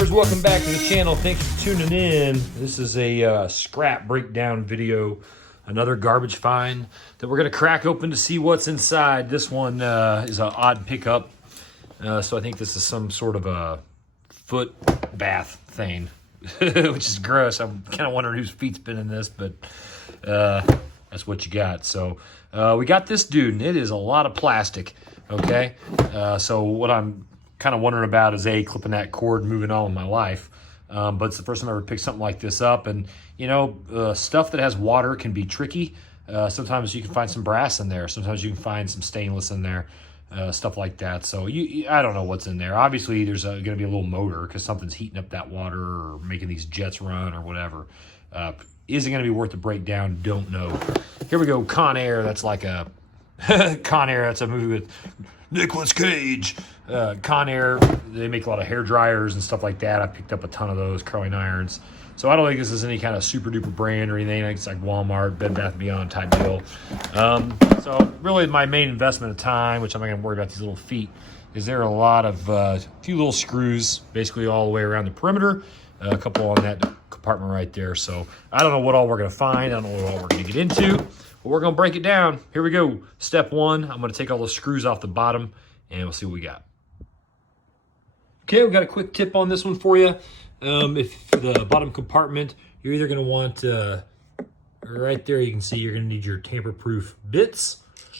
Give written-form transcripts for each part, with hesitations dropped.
Scrappers, welcome back to the channel. Thanks for tuning in. This is a scrap breakdown video. Another garbage find that we're going to crack open to see what's inside. This one is an odd pickup. So I think this is some sort of a foot bath thing, which is gross. I'm kind of wondering whose feet's been in this, but that's what you got. So we got this dude, and it is a lot of plastic, okay? So what I'm kind of wondering about is clipping that cord and moving on with my life. But it's the first time I ever picked something like this up. And, you know, stuff that has water can be tricky. Sometimes you can find some brass in there. Sometimes you can find some stainless in there, stuff like that. So I don't know what's in there. Obviously, there's going to be a little motor because something's heating up that water or making these jets run or whatever. Is it going to be worth the breakdown? Don't know. Here we go. Conair. That's like a Conair. That's a movie with Nicolas Cage. Conair, they make a lot of hair dryers and stuff like that. I picked up a ton of those, curling irons. So I don't think this is any kind of super duper brand or anything. It's like Walmart, Bed Bath & Beyond type deal. So really my main investment of time, which I'm not going to worry about these little feet, is there are a lot of, a few little screws basically all the way around the perimeter. A couple on that compartment right there. So I don't know what all we're going to find. I don't know what all we're going to get into. But we're going to break it down. Here we go. Step one, I'm going to take all the screws off the bottom and we'll see what we got. Okay, we've got a quick tip on this one for you. If for the bottom compartment, you're either going to want, right there you can see you're going to need your tamper-proof bits,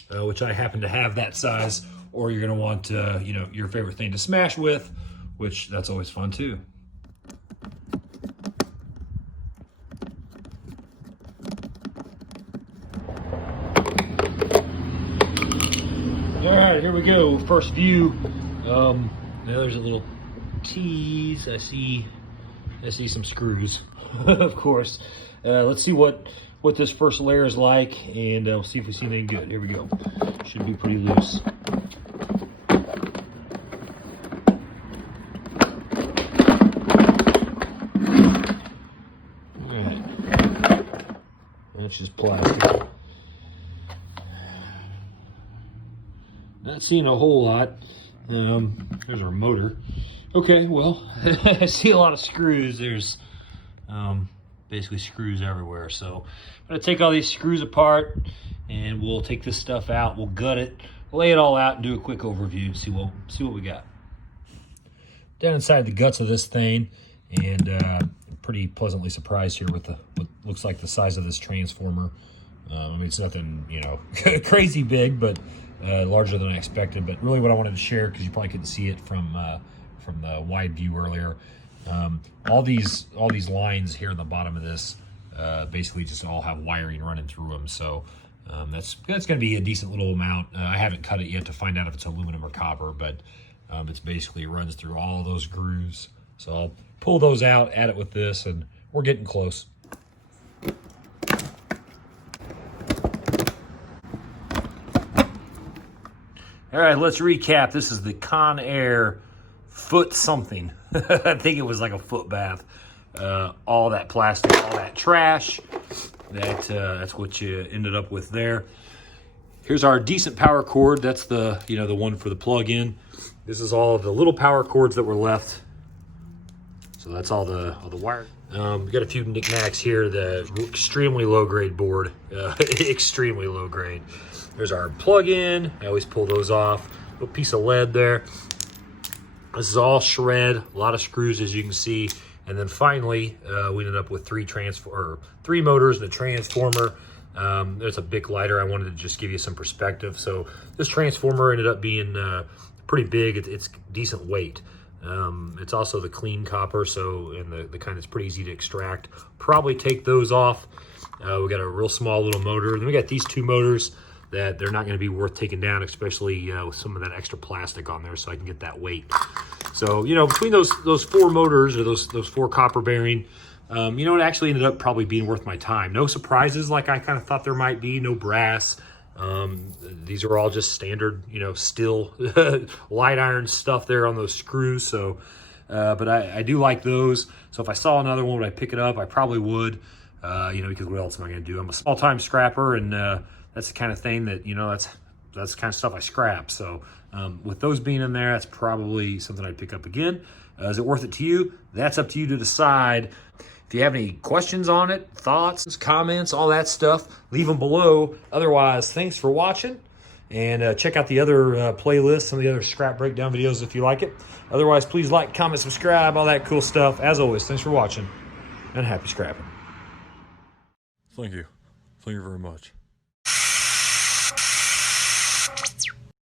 which I happen to have that size, or you're going to want, you know, your favorite thing to smash with, which that's always fun too. All right, here we go. First view. There's a little tease. I see some screws, of course. Let's see what this first layer is like, and we'll see if we see anything good. Here we go. Should be pretty loose. All right. That's just plastic. Not seeing a whole lot. There's our motor. Okay, well, I see a lot of screws. There's basically screws everywhere. So I'm gonna take all these screws apart and we'll take this stuff out. We'll gut it, lay it all out, and do a quick overview and see what we got. Down inside the guts of this thing, and pretty pleasantly surprised here with what looks like the size of this transformer. I mean, it's nothing, you know, crazy big, but larger than I expected. But really what I wanted to share, because you probably couldn't see it from the wide view earlier, all these lines here in the bottom of this basically just all have wiring running through them. So that's going to be a decent little amount. I haven't cut it yet to find out if it's aluminum or copper, but it's basically runs through all those grooves. So I'll pull those out, add it with this, and we're getting close. All right, let's recap. This is the Conair Foot something. I think it was like a foot bath. All that plastic, all that trash. That's what you ended up with there. Here's our decent power cord. That's the the one for the plug-in. This is all of the little power cords that were left. So that's all the wire. We got a few knickknacks here. The extremely low grade board, extremely low grade. There's our plug-in. I always pull those off. A little piece of lead there. This is all shred. A lot of screws, as you can see. And then finally, we ended up with three motors and a transformer. There's a Bic lighter. I wanted to just give you some perspective. So this transformer ended up being pretty big. It's decent weight. It's also the clean copper, and the kind that's pretty easy to extract. Probably take those off. We got a real small little motor. Then we got these two motors that they're not going to be worth taking down, especially with some of that extra plastic on there, so I can get that weight. So, you know, between those four motors, or those four copper bearing, you know, it actually ended up probably being worth my time. No surprises like I kind of thought there might be. No brass. These are all just standard, you know, steel light iron stuff there on those screws. So, but I do like those. So if I saw another one, would I pick it up? I probably would, you know, because what else am I going to do? I'm a small-time scrapper, and that's the kind of thing that, you know, that's the kind of stuff I scrap. So with those being in there, that's probably something I'd pick up again. Is it worth it to you? That's up to you to decide. If you have any questions on it, thoughts, comments, all that stuff, leave them below. Otherwise, thanks for watching. And check out the other playlists, some of the other scrap breakdown videos if you like it. Otherwise, please like, comment, subscribe, all that cool stuff. As always, thanks for watching, and happy scrapping. Thank you. Thank you very much.